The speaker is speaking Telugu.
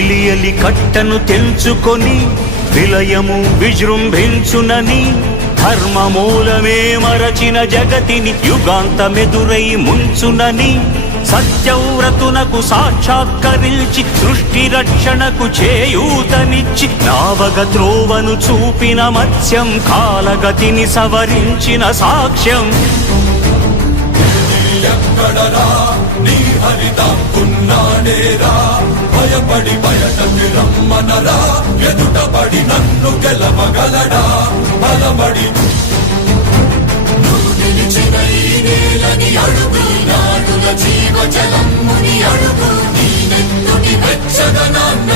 మెలియలి కట్టను తెంచుకొని విలయము విజృంభించునని ధర్మమూలమే మరచిన జగతిని యుగాంతమెదురై ముంచునని సత్యవ్రతునకు సాక్షాత్కరించి సృష్టి రక్షణకు చేయూతనిచ్చి నావగ త్రోవను చూపిన మత్స్యం కాలగతిని సవరించిన సాక్ష్యం నీ హరితాకున్నాడేరా భయపడి బయటకి రమ్మనరా ఎదుటపడి నన్ను గెలవగలడా బలపడి నిలిచిన ఈ నేలని అడుగు నాడుల జీవజలమ్ముని అడుగు నీ నెత్తుని వెచ్చదనాన్న